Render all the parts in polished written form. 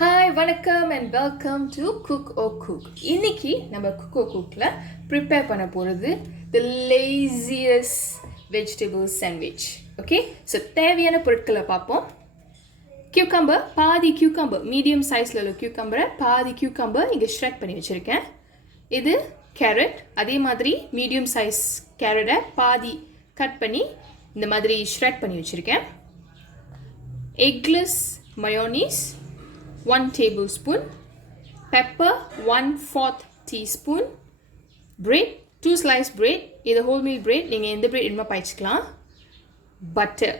Hi, welcome and welcome to Cook or Cook. இன்னைக்கு நம்ம Cook or Cookல prepare பண்ண போறது the laziest vegetable sandwich. Okay? So தேவையான பொருட்களை பார்ப்போம். Cucumber, பாதி cucumber, medium sizeல உள்ள cucumber, பாதி cucumber இங்க shred பண்ணி வச்சிருக்கேன். இது carrot, அதே மாதிரி medium size carrot பாதி cut பண்ணி இந்த மாதிரி shred பண்ணி வச்சிருக்கேன். Eggless mayonnaise 1 tablespoon, pepper 1/4 teaspoon, bread 2 slice bread, இது whole meal bread, நீங்கள் எந்த bread என்னமா பாய்ச்சிக்கலாம், butter.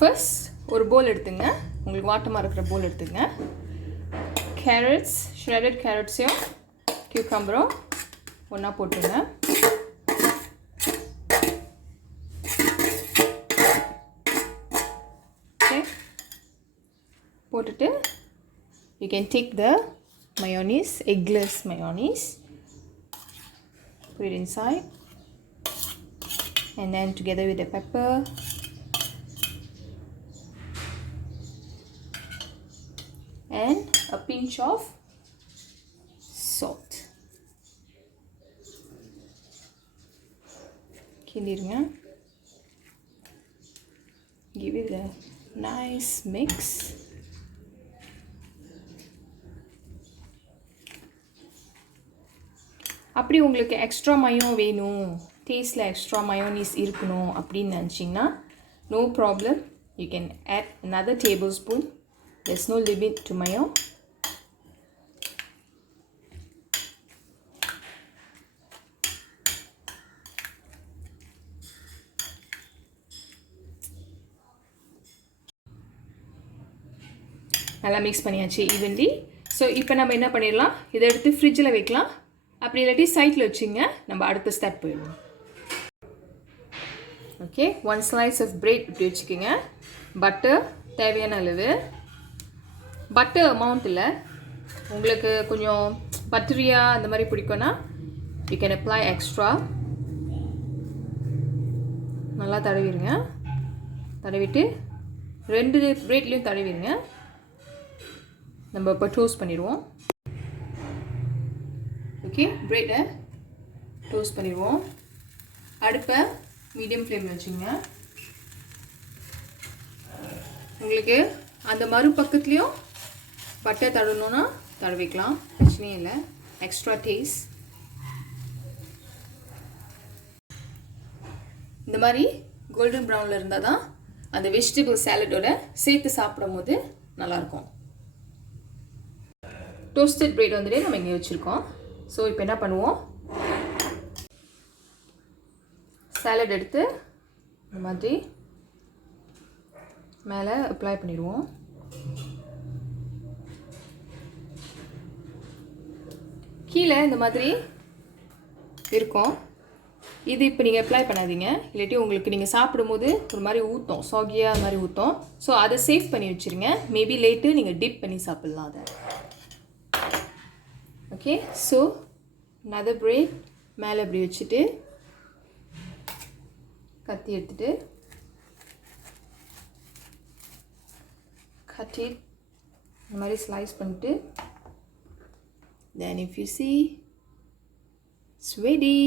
First ஒரு bowl எடுத்துங்க, உங்களுக்கு வாட்டமாக இருக்கிற bowl எடுத்துங்க. Carrots, shredded carrotsையும் cucumber ஒன்றா போட்டுருங்க. போட்டுட்டு you can take the mayonnaise, eggless mayonnaise, put it inside, and then together with the pepper and a pinch of salt. கிண்டிருங்க. Give it a nice mix. அப்படி உங்களுக்கு extra mayo வேணும், டேஸ்ட்டில் extra mayonnaise இருக்கணும் அப்படின்னு நினச்சிங்கன்னா no problem, you can add another tablespoon. There's no limit to mayo. நல்லா mix பண்ணியாச்சு evenly. So இப்போ நம்ம என்ன பண்ணிடலாம், இதை எடுத்து ஃப்ரிட்ஜில் வைக்கலாம், அப்படி இல்லாட்டி சைட்டில் வச்சுங்க, நம்ம அடுத்த ஸ்டெப் போயிடுவோம். ஓகே, 1 slice of bread இப்படி வச்சுக்கோங்க. பட்டர் தேவையான அளவு, பட்டர் அமௌண்ட்டில் உங்களுக்கு கொஞ்சம் பட்டரியாக அந்த மாதிரி பிடிக்கும்னா யூ கேன் அப்ளை எக்ஸ்ட்ரா. நல்லா தடவிடுங்க, தடவிட்டு 2 பிரெட்லேயும் தடவிடுங்க. நம்ம இப்போ டோஸ்ட் பண்ணிடுவோம். ஓகே, பிரெட்டை டோஸ்ட் பண்ணிடுவோம். அடுப்பை மீடியம் ஃப்ளேமில் வச்சுங்க. உங்களுக்கு அந்த மறு பக்கத்துலேயும் பட்டை தடவணுன்னா தடவிக்கலாம், பிரச்சனையே இல்லை, எக்ஸ்ட்ரா டேஸ்ட். இந்த மாதிரி கோல்டன் ப்ரௌனில் இருந்தால் தான் அந்த வெஜிடபிள் சாலடோட சேர்த்து சாப்பிடும் போது நல்லாயிருக்கும். டோஸ்டட் பிரெட் வந்துட்டு நம்ம இங்கே வச்சுருக்கோம். ஸோ இப்போ என்ன பண்ணுவோம், சாலட் எடுத்து இந்த மாதிரி மேலே அப்ளை பண்ணிடுவோம். கீழே இந்த மாதிரி இருக்கும், இது இப்போ நீங்கள் அப்ளை பண்ணாதீங்க, இல்லாட்டி உங்களுக்கு நீங்கள் சாப்பிடும்போது ஒரு மாதிரி ஊற்றும், சாகியாக அது மாதிரி ஊற்றும். ஸோ அதை சேவ் பண்ணி வச்சுருங்க, மேபி லேட்டு நீங்கள் டிப் பண்ணி சாப்பிட்லாம் அதை. ஓகே, ஸோ another bread மேலே இப்படி வச்சுட்டு கத்தி எடுத்துட்டு cut it இந்த மாதிரி ஸ்லைஸ் பண்ணிட்டு then if you see it's ready.